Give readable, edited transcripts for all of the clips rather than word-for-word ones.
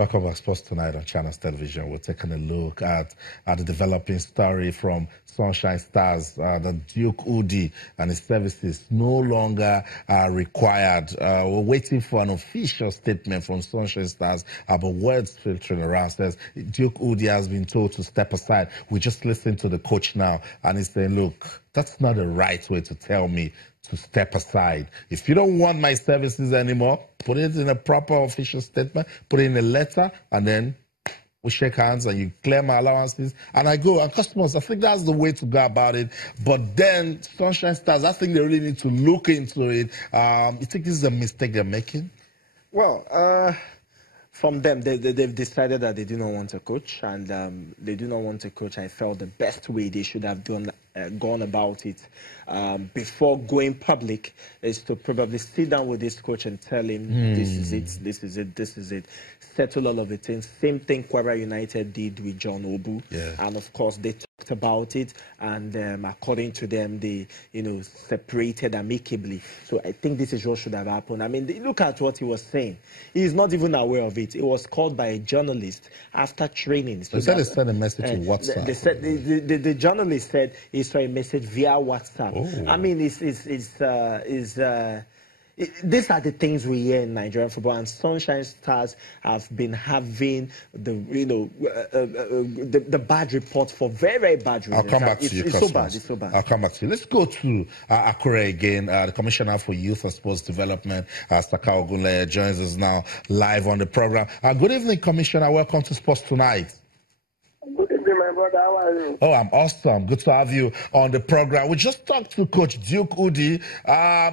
Welcome back, Sports Tonight on Channels Television. We're taking a look at the developing story from Sunshine Stars. The Duke Udi and his services no longer are required. We're waiting for an official statement from Sunshine Stars, but words filtering around says Duke Udi has been told to step aside. We just listened to the coach now, and he's saying, look, that's not the right way to tell me to step aside. If you don't want my services anymore, put it in a proper official statement, put it in a letter, and then we shake hands and you clear my allowances and I go. And customers, I think that's the way to go about it. But then Sunshine Stars, I think they really need to look into it. You think this is a mistake they're making? Well, from them, they've decided that they do not want a coach, and they do not want a coach. I felt the best way they should have gone about it before going public is to probably sit down with this coach and tell him, this is it, this is it, this is it. Settle all of the things. Same thing Kwara United did with John Obu. Yeah. And of course, they talked about it, and according to them, they separated amicably. So I think this is what should have happened. I mean, look at what he was saying. He's not even aware of it. It was called by a journalist after training. So they said they sent a message to WhatsApp. They said, the journalist said he saw a message via WhatsApp. Oh. I mean, these are the things we hear in Nigerian football, and Sunshine Stars have been having the bad reports for very, very bad reasons. I'll come back to you. It's so bad. It's so bad. I'll come back to you. Let's go to Akure again. The Commissioner for Youth and Sports Development, Saka Ogunleye, joins us now live on the program. Good evening, Commissioner. Welcome to Sports Tonight. Good evening, my brother. How are you? Oh, I'm awesome. Good to have you on the program. We just talked to Coach Duke Udi.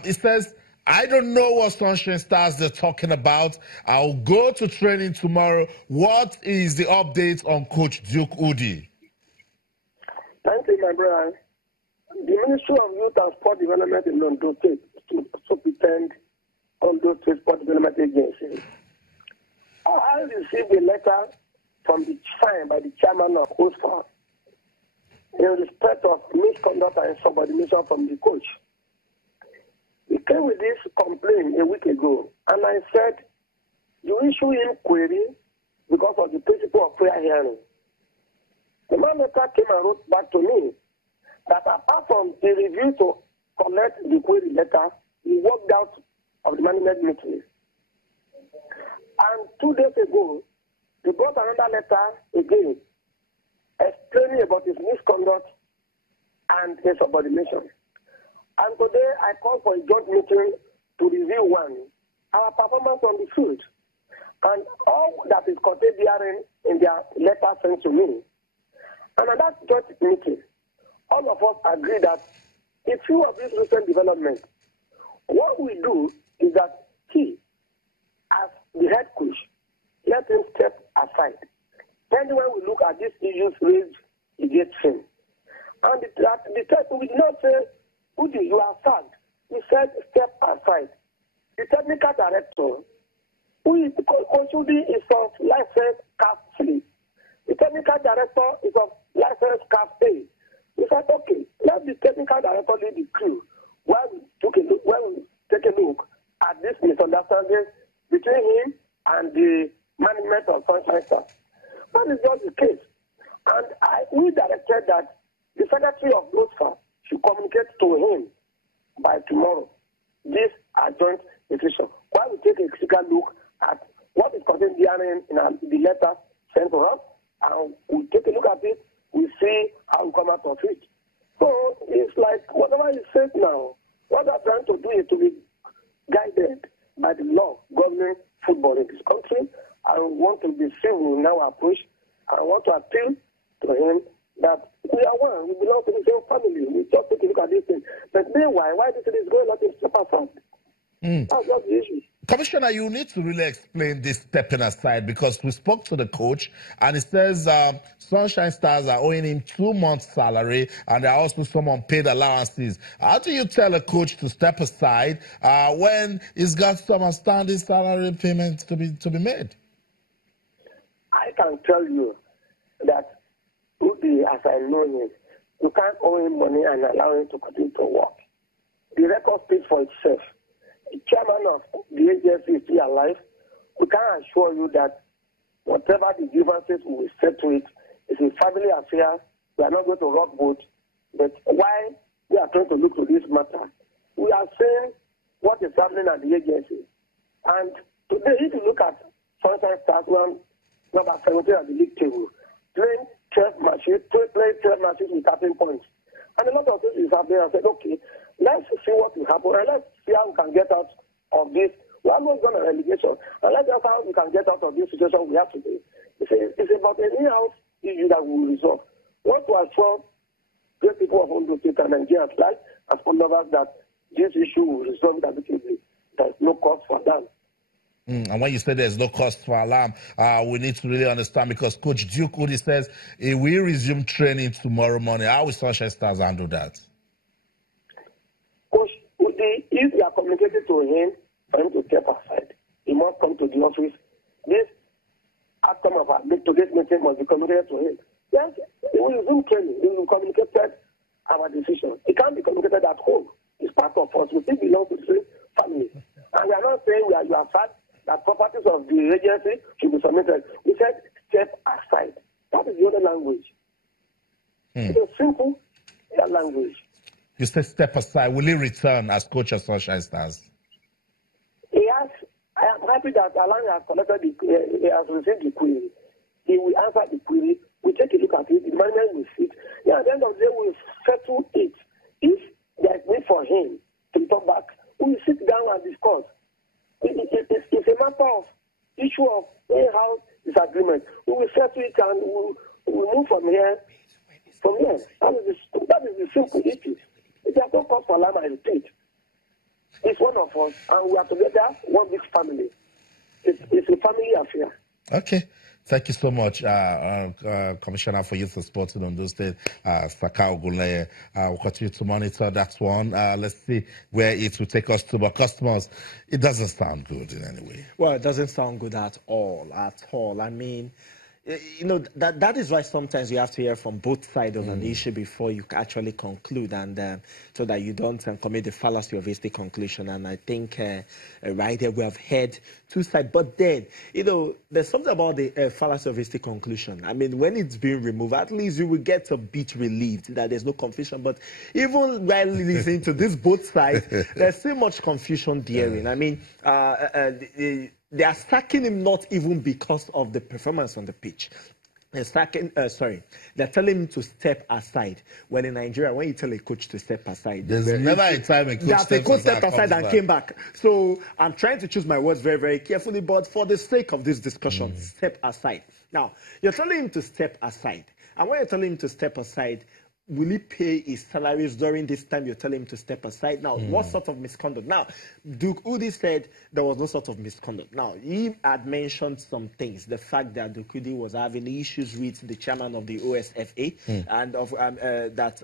He says, I don't know what Sunshine Stars they're talking about. I'll go to training tomorrow. What is the update on Coach Duke Udi? Thank you, my brother. The Ministry of Youth and Sport Development in Ondo State to superintend Ondo State Sport Development Agency. I received a letter signed by the chairman of OSFA in respect of misconduct and subordination from the coach. He came with this complaint a week ago, and I said, you issue inquiry because of the principle of fair hearing. The man later came and wrote back to me that apart from the review to collect the query letter, he walked out of the management meeting. And 2 days ago, he got another letter again, explaining about his misconduct and his subordination. And today I called for a joint meeting to review our performance on the field, and all that is contained therein in their letter sent to me. And at that joint meeting, all of us agree that in view of this recent development, what we do is that he, as the head coach, let him step aside. Then when we look at these issues raised against him, and the test we did not say, Udi, you are sacked. We said step aside. The technical director, Coach Udi is of license Class C. The technical director is of license Class A. We said, okay, let the technical director lead the crew while we take a look at this misunderstanding between him and the management of Sunshine Stars. That is just the case. And we directed that the secretary of NOSFA should communicate to him by tomorrow. This are joint decision. While we take a critical look at what is contained therein in the letter sent to us, and we take a look at it, we see how we come out of it. So it's like whatever he says now, what they're trying to do is to be guided by the law governing football in this country. I want to be civil in our approach. I want to appeal to him that we are one. We belong to the same family. We just take a look at this thing. But meanwhile, why this is going on in Super. That's not the issue. Commissioner, you need to really explain this stepping aside, because we spoke to the coach and he says Sunshine Stars are owing him 2 months' salary and there are also some unpaid allowances. How do you tell a coach to step aside when he's got some outstanding salary payments to be made? I can tell you that Udi, as I know him, you can't owe him money and allow him to continue to work. The record speaks for itself. The chairman of the agency is still alive. We can assure you that whatever the grievances, we will settle it. It's a family affair. We are not going to rock boat. But why we are trying to look to this matter, we are saying what is happening at the agency. And today, if you look at Sunshine Stars number 17 at the league table, playing 12 matches with 13 points. And a lot of things is happening. I said, okay, let's see what will happen, and let's see how we can get out of this. We are not going to relegation, and let's see how we can get out of this situation we have today. It's about an in-house issue that we will resolve. What was from great people of Ondo State and Nigeria like as for members that this issue will resolve amicably. There's no cause for that. And when you say there's no cause for alarm, we need to really understand, because Coach Duke Udi says he will resume training tomorrow morning. How will Sunshine Stars handle that? Coach Udi, if you are communicating to him for him to step aside, he must come to the office. This outcome of today's meeting must be communicated to him. Yes, he will resume training. He will communicate our decision. It can't be communicated at home. It's part of us. We still belong to the same family. And we are not saying you are sad that properties of the agency should be submitted. We said step aside. That is the other language. It's a simple language. You said step aside. Will he return as coach of Sunshine Stars? Yes. I am happy that Alan has collected he has received the query. He will answer the query. We take a look at it. The management will sit. Yeah, at the end of the day, we will settle it. If there is need for him to come back, we will sit down and discuss. It's a matter of issue of in-house disagreement. We will settle it and we'll move from here. That is the simple issue. It has no cause for alarm, I repeat. It's one of us, and we are together, one big family. It's a family affair. Okay. Thank you so much, Commissioner for Youth and Sports in Ondo State, Saka Ogunleye. We'll continue to monitor that one. Let's see where it will take us to. But customers, it doesn't sound good in any way. Well, it doesn't sound good at all. I mean, that is why sometimes you have to hear from both sides of an issue before you actually conclude, and so that you don't commit the fallacy of hasty conclusion. And I think right there we have heard two sides. But then, there's something about the fallacy of hasty conclusion. I mean, when it's being removed, at least you will get a bit relieved that there's no confusion. But even while listening to this both sides, there's so much confusion therein. I mean, they are sacking him not even because of the performance on the pitch. They're telling him to step aside. When in Nigeria, when you tell a coach to step aside, there's never a time a coach stepped aside and came back. So I'm trying to choose my words very, very carefully, but for the sake of this discussion, step aside. Now, you're telling him to step aside. And when you're telling him to step aside, will he pay his salaries during this time you're telling him to step aside? Now, what sort of misconduct? Now, Duke Udi said there was no sort of misconduct. Now, he had mentioned some things. The fact that Duke Udi was having issues with the chairman of the OSFA and of that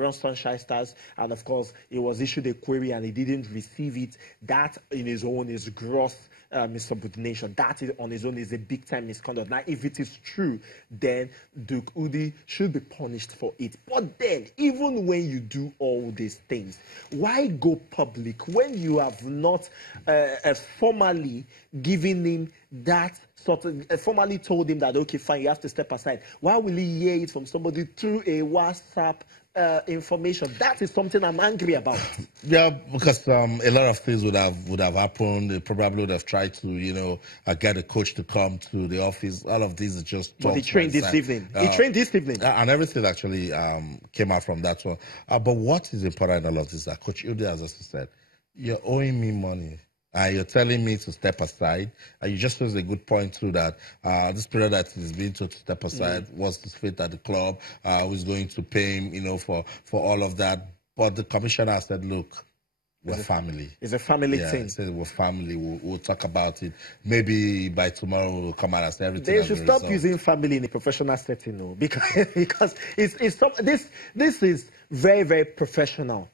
runs Sunshine Stars. And, of course, he was issued a query and he didn't receive it. That, in his own, is gross insubordination. That is, on his own, is a big-time misconduct. Now, if it is true, then Duke Udi should be punished for it. But then, even when you do all these things, why go public when you have not formally given him that sort of, formally told him that, okay, fine, you have to step aside? Why will he hear it from somebody through a WhatsApp information? That is something I'm angry about. Yeah, because a lot of things would have happened. They probably would have tried to, get a coach to come to the office. All of these is just talk. He trained this evening. And everything actually came out from that one. But what is important in all of this? That Coach Udi has also said, you're owing me money. You're telling me to step aside. You just raised a good point too, that this period that he's been told to step aside was his fate at the club. Who's going to pay him, for all of that. But the commissioner said, look, we're family. It's a family thing. He said we're family. We'll talk about it. Maybe by tomorrow we'll come out and say everything. They should stop using family in a professional setting, though, because this is very, very professional.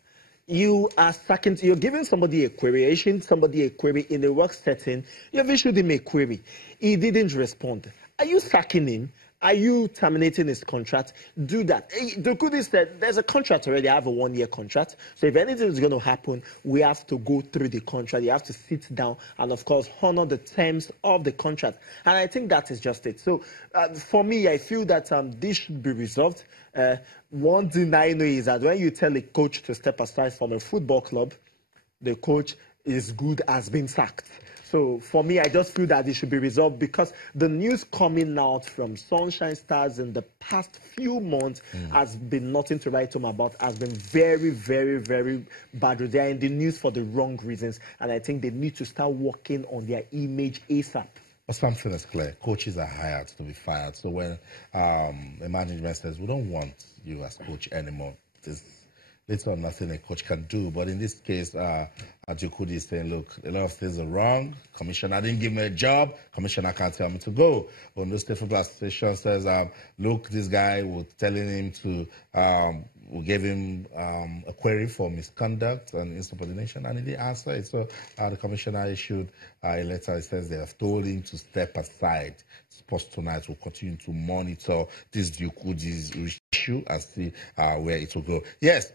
You are you're giving somebody a query, you're issuing somebody a query in a work setting. You've issued him a query. He didn't respond. Are you sacking him? Are you terminating his contract? Do that. The good is that there's a contract already. I have a 1-year contract. So if anything is going to happen, we have to go through the contract. You have to sit down and, of course, honor the terms of the contract. And I think that is just it. So for me, I feel that this should be resolved. One thing I know is that when you tell a coach to step aside from a football club, the coach is good as being sacked. So for me, I just feel that it should be resolved because the news coming out from Sunshine Stars in the past few months has been nothing to write home about, has been very, very, very bad. They are in the news for the wrong reasons, and I think they need to start working on their image ASAP. But something is clear. Coaches are hired to be fired. So when the management says, we don't want you as coach anymore, there's little or nothing a coach can do. But in this case, Ajukudi is saying, look, a lot of things are wrong. Commissioner didn't give me a job. Commissioner can't tell me to go. When the State Football Association says, look, this guy was telling him to, we gave him a query for misconduct and insubordination, and he didn't answer it. So the commissioner issued a letter. It says they have told him to step aside. Sports Tonight will continue to monitor this Duke Udi's issue and see where it will go. Yes.